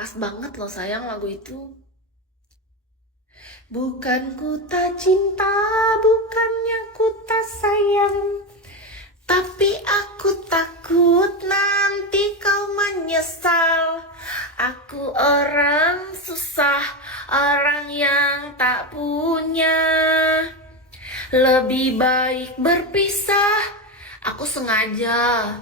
Pas banget loh sayang lagu itu. Bukan ku tak cinta, bukannya ku tak sayang, tapi aku takut nanti kau menyesal. Aku orang susah, orang yang tak punya. Lebih baik berpisah. Aku sengaja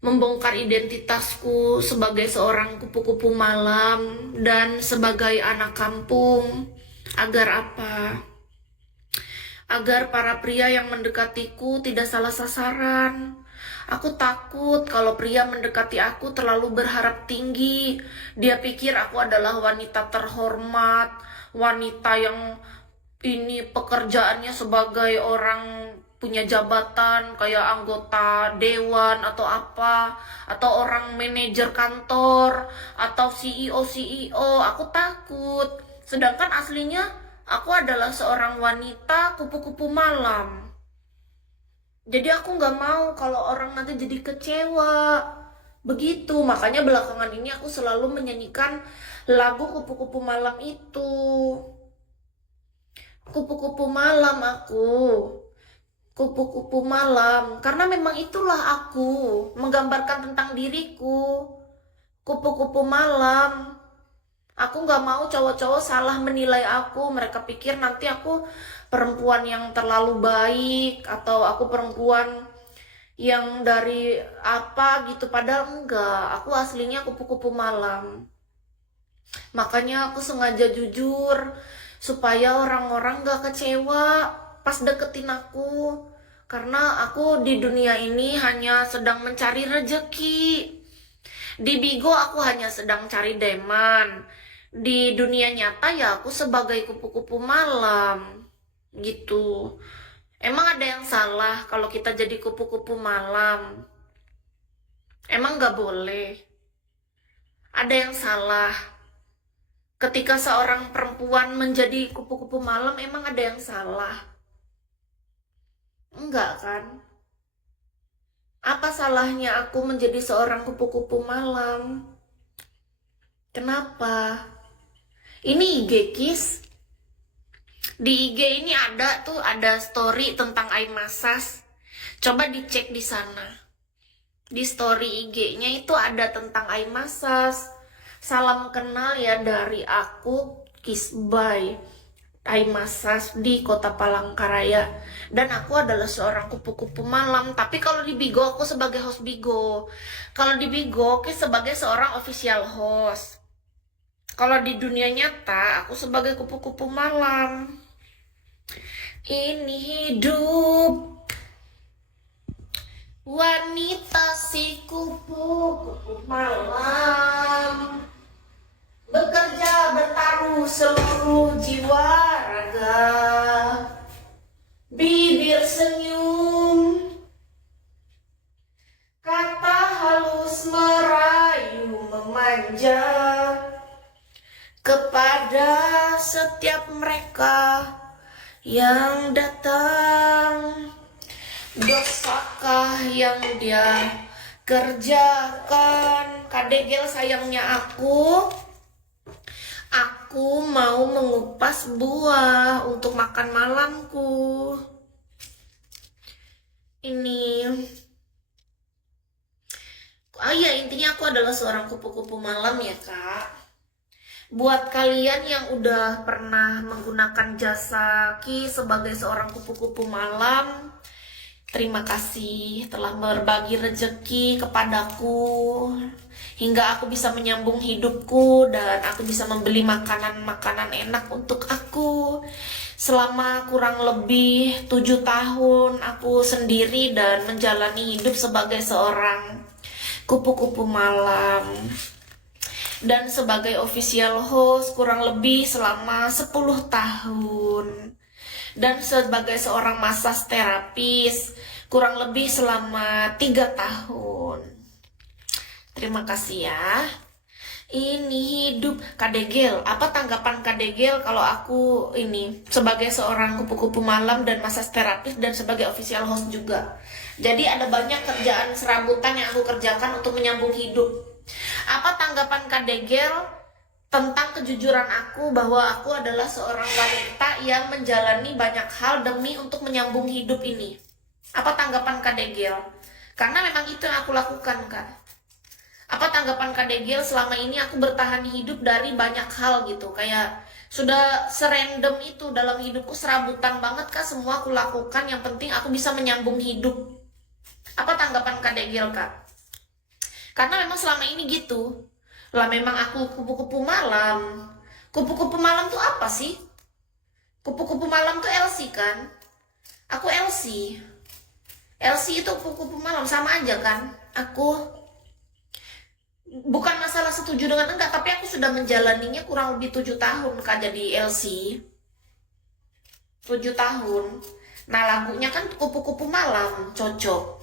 membongkar identitasku sebagai seorang kupu-kupu malam dan sebagai anak kampung. Agar apa? Agar para pria yang mendekatiku tidak salah sasaran. Aku takut kalau pria mendekati aku terlalu berharap tinggi. Dia pikir aku adalah wanita terhormat, wanita yang ini pekerjaannya sebagai orang punya jabatan kayak anggota dewan atau apa, atau orang manajer kantor atau CEO. Aku takut, sedangkan aslinya aku adalah seorang wanita kupu-kupu malam. Jadi aku nggak mau kalau orang nanti jadi kecewa. Begitu, makanya belakangan ini aku selalu menyanyikan lagu kupu-kupu malam itu. Kupu-kupu malam aku, kupu-kupu malam, karena memang itulah aku, menggambarkan tentang diriku, kupu-kupu malam. Aku nggak mau cowok-cowok salah menilai aku, mereka pikir nanti aku perempuan yang terlalu baik, atau aku perempuan yang dari apa gitu, padahal enggak, aku aslinya kupu-kupu malam. Makanya aku sengaja jujur supaya orang-orang gak kecewa pas deketin aku. Karena aku di dunia ini hanya sedang mencari rejeki. Di Bigo aku hanya sedang cari deman. Di dunia nyata ya aku sebagai kupu-kupu malam. Gitu. Emang ada yang salah kalau kita jadi kupu-kupu malam? Emang gak boleh? Ada yang salah ketika seorang perempuan menjadi kupu-kupu malam? Emang ada yang salah? Enggak kan? Apa salahnya aku menjadi seorang kupu-kupu malam? Kenapa? Ini IG Kis. Di IG ini ada story tentang eye massage. Coba dicek di sana. Di story IG-nya itu ada tentang eye massage. Salam kenal ya dari aku, Kisbay, eye massage di Kota Palangkaraya. Dan aku adalah seorang kupu-kupu malam. Tapi kalau di Bigo aku sebagai host Bigo. Kalau di Bigo aku sebagai seorang official host. Kalau di dunia nyata aku sebagai kupu-kupu malam. Ini hidup wanita si kupu-kupu malam, bekerja bertaruh seluruh jiwa raga, bibir senyum, kata halus merayu memanja, kepada setiap mereka yang datang. Dosakah yang dia kerjakan? Kadegel sayangnya aku mau mengupas buah untuk makan malamku. Ini ya, intinya aku adalah seorang kupu-kupu malam ya kak. Buat kalian yang udah pernah menggunakan jasa Ki sebagai seorang kupu-kupu malam, terima kasih telah berbagi rezeki kepadaku hingga aku bisa menyambung hidupku dan aku bisa membeli makanan-makanan enak untuk aku. Selama kurang lebih 7 tahun aku sendiri dan menjalani hidup sebagai seorang kupu-kupu malam. Dan sebagai official host kurang lebih selama 10 tahun. Dan sebagai seorang massage terapis kurang lebih selama 3 tahun. Terima kasih ya. Ini hidup. Kadegel, apa tanggapan Kadegel kalau aku ini sebagai seorang kupu-kupu malam dan massage terapis dan sebagai official host juga. Jadi ada banyak kerjaan serabutan yang aku kerjakan untuk menyambung hidup. Apa tanggapan Kadegel tentang kejujuran aku bahwa aku adalah seorang wanita yang menjalani banyak hal demi untuk menyambung hidup ini. Apa tanggapan Kak Degel? Karena memang itu yang aku lakukan, Kak. Apa tanggapan Kak Degel selama ini aku bertahan hidup dari banyak hal gitu. Kayak sudah serandom itu dalam hidupku, serabutan banget Kak semua aku lakukan. Yang penting aku bisa menyambung hidup. Apa tanggapan Kak Degel, Kak? Karena memang selama ini gitu. Lah memang aku kupu-kupu malam. Kupu-kupu malam tuh apa sih? Kupu-kupu malam tuh LC kan? Aku LC. LC itu kupu-kupu malam, sama aja kan? Aku bukan masalah setuju dengan enggak, tapi aku sudah menjalaninya kurang lebih 7 tahun Kak jadi LC. 7 tahun. Nah lagunya kan kupu-kupu malam, cocok.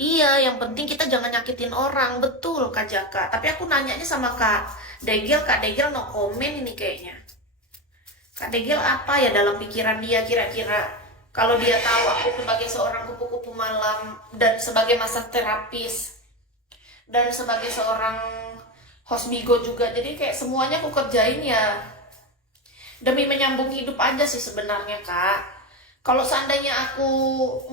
Iya, yang penting kita jangan nyakitin orang, betul Kak Jaka. Tapi aku nanyanya sama Kak Degel no komen ini kayaknya. Kak Degel apa ya dalam pikiran dia kira-kira? Kalau dia tahu aku sebagai seorang kupu-kupu malam dan sebagai masa terapis dan sebagai seorang host Bigo juga, jadi kayak semuanya aku kerjain ya demi menyambung hidup aja sih sebenarnya Kak. Kalau seandainya aku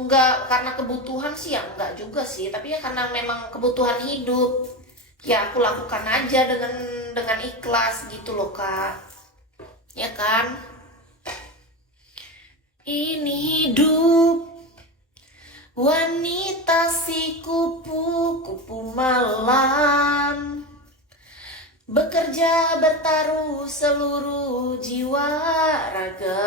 nggak karena kebutuhan sih ya nggak juga sih, tapi ya karena memang kebutuhan hidup ya aku lakukan aja dengan ikhlas gitu loh Kak, ya kan? Ini hidup wanita si kupu-kupu malam, bekerja bertaruh seluruh jiwa raga.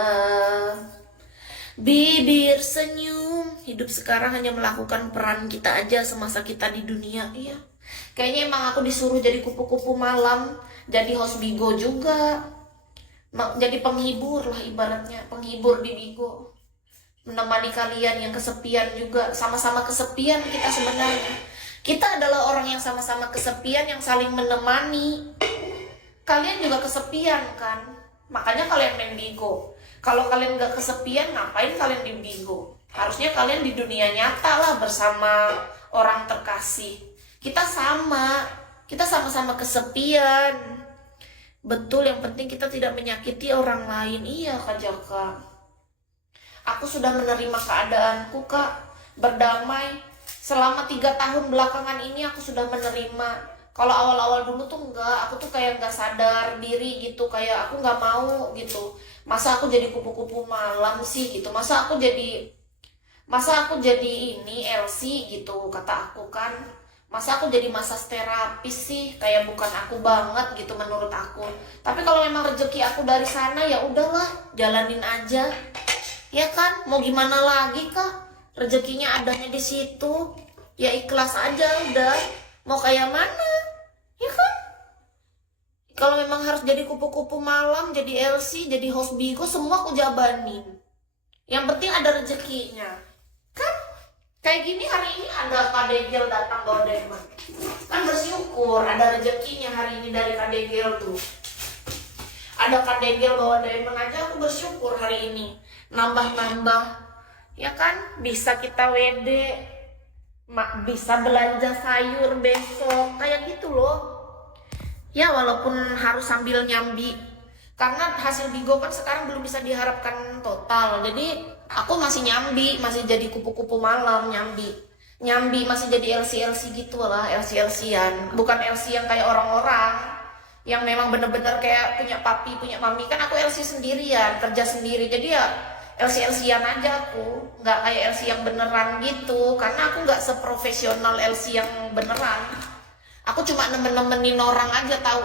Bibir senyum, hidup sekarang hanya melakukan peran kita aja semasa kita di dunia. Iya, kayaknya emang aku disuruh jadi kupu-kupu malam, jadi host Bigo juga, jadi penghibur lah ibaratnya, penghibur di Bigo, menemani kalian yang kesepian juga. Sama-sama kesepian kita sebenarnya. Kita adalah orang yang sama-sama kesepian, yang saling menemani. Kalian juga kesepian kan, makanya kalian main Bigo. Kalau kalian gak kesepian, ngapain kalian di Bigo? Harusnya kalian di dunia nyata lah bersama orang terkasih. Kita sama-sama kesepian. Betul, yang penting kita tidak menyakiti orang lain. Iya Kak Jaka. Aku sudah menerima keadaanku Kak, berdamai. Selama 3 tahun belakangan ini aku sudah menerima. Kalau awal-awal dulu tuh enggak, aku tuh kayak nggak sadar diri gitu, kayak aku nggak mau gitu. Masa aku jadi kupu-kupu malam sih gitu, masa aku jadi ini LC gitu kata aku kan. Masa aku jadi masas terapis sih, kayak bukan aku banget gitu menurut aku. Tapi kalau memang rezeki aku dari sana ya udahlah, jalanin aja. Ya kan, mau gimana lagi Kak? Rezekinya adanya di situ. Ya ikhlas aja udah. Mau kayak mana? Ya kan? Kalau memang harus jadi kupu-kupu malam, jadi LC, jadi host Bigo, semua aku jabanin. Yang penting ada rezekinya. Kan? Kayak gini hari ini ada Kak Degel datang bawa diamond. Kan bersyukur ada rezekinya hari ini dari Kak Degel tuh. Ada Kak Degel bawa diamond aja aku bersyukur hari ini. Nambah-nambah. Ya kan? Bisa kita WD. Bisa belanja sayur besok. Kayak gitu loh. Ya walaupun harus sambil nyambi. Karena hasil Bigo kan sekarang belum bisa diharapkan total. Jadi aku masih nyambi, masih jadi kupu-kupu malam nyambi. Nyambi masih jadi LC-LC gitu lah, LC-LC-an. Bukan LC yang kayak orang-orang yang memang bener-bener kayak punya papi, punya mami. Kan aku LC sendirian, kerja sendiri. Jadi ya LC-LC-an aja aku, nggak kayak LC yang beneran gitu. Karena aku nggak seprofesional LC yang beneran. Aku cuma nemenin orang aja tahu.